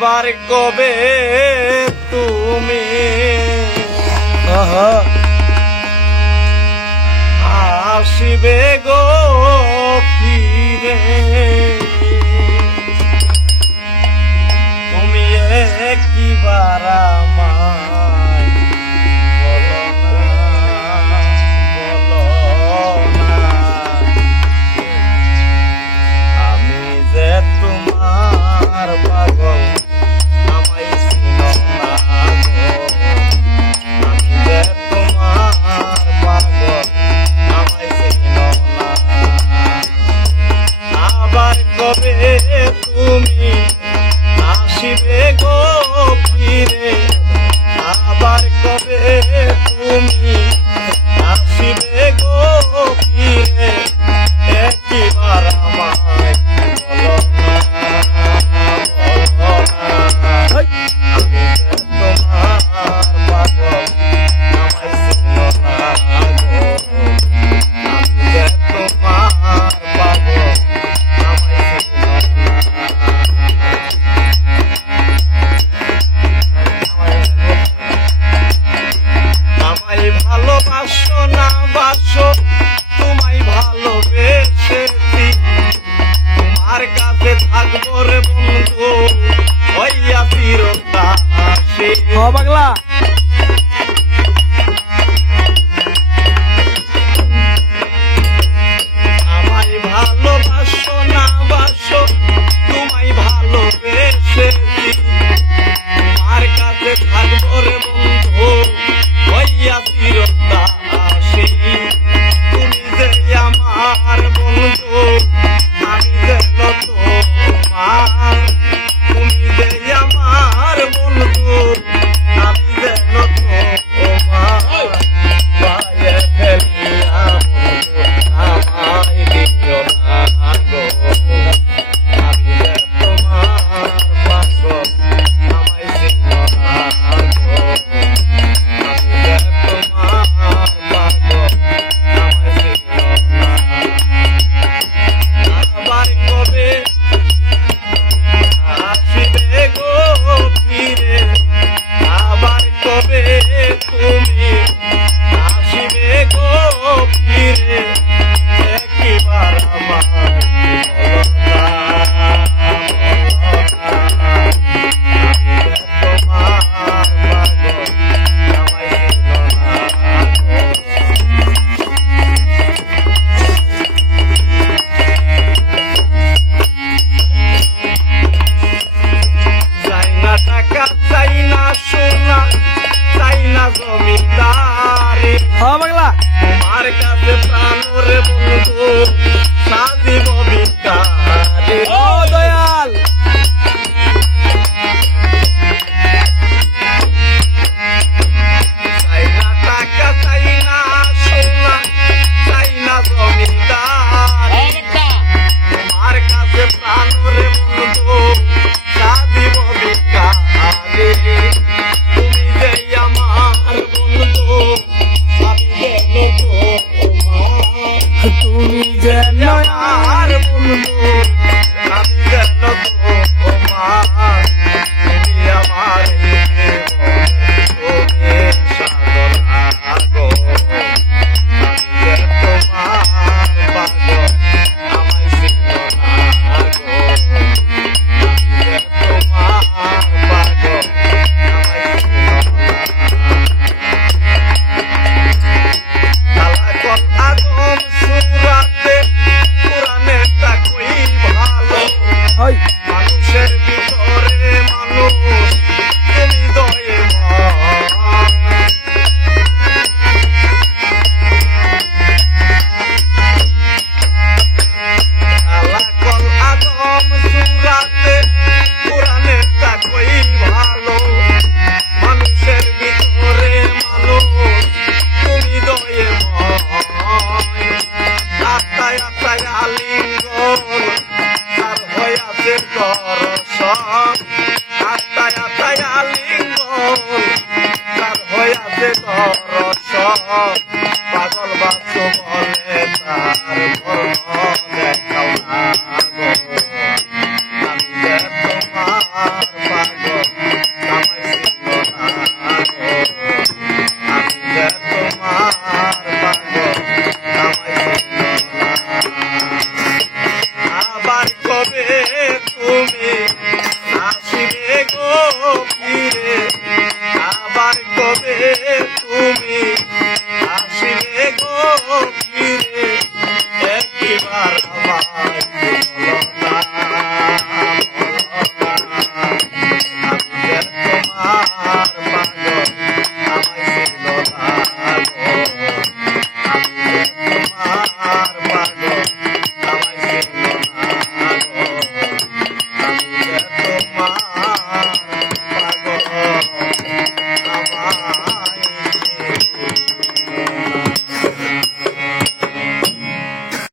আবার কবে তুমি আসিবে গো ফিরে? তুমি একবার আমায় বলো না, বলো না, আমি যে তোমার পাগল, আমায় চিনো না গো। আমি যে তোমার পাগল, আমায় চিনো না। আবার কবে তুমি আসিবে গো ফিরে? আবার কবে তুমি আসিবে গো ফিরে? একবার আমায় বলো না, বলো না, আমি যে তোমার পাগল, আমায় চিনো না গো। আমি যে তোমার পাগল, আমায় চিনো না। আমায় ভালোবাসো না বাসো, তোমায় ভালোবেসেছি, তোমার কাছে থাকবো রে বন্ধু, হইয়া চিরদাসী। পাগলা আমায় ভালোবাসো না বাসো, তোমায় ভালোবেসেছি, তোমার কাছে থাকবো রে বন্ধু, হইয়া চিরদাসী। তুমি যে আমার বন্ধু, আমি যেন তোমার। তুমি যে আমার বন্ধু, আমি যেন তোমার। পায়ে ফেলিয়া বন্ধু আমায় দিও না গো। আমি যে তোমার পাগল, আমায় চিনো না গো। আমি যে তোমার পাগল, আমায় চিনো না। আবার কবে আসিবে গো ফিরে? আবার কবে তুমি আসিবে গো ফিরে? একবার আমায় বলো না, বলো না, আমি যে তোমার পাগল, আমায় চিনো না গো। চাই না টাকা, চাই না সোনা, চাই না জমিদারি, পাগলা তোমার কাছে প্রাণ রে বন্ধু, সাজিব ভিখারি। ও দয়াল চাই না টাকা, চাই না সোনা, চাই না জমিদারি, তোমার কাছে প্রাণ রে বন্ধু, সাজিব ভিখারি। তুমি যে আমার বন্ধু, আমি যেন তোমার। তুমি যেন আমার বন্ধু, আমি যেন তোমার। তুমি আমার জীবন, তুমি সাগর আগো। আমি যে তোমার পাগল, আমায় চিনো না গো। আমি যে তোমার পাগল, আমায় চিনো না। কালাকল আদম সুরাতে, কোরআনে তাকই ভালো। হয় মানুষের ভিতরে মানুষ, হৃদয়ে মন। কালাকল আদম সুরাতে, কোরআনে তাকই ভালো। মানুষের ভিতরে মানুষ, হৃদয়ে মন। আত্মায় আত্মায় আলিঙ্গন, আর হইয়াছে দর্শন।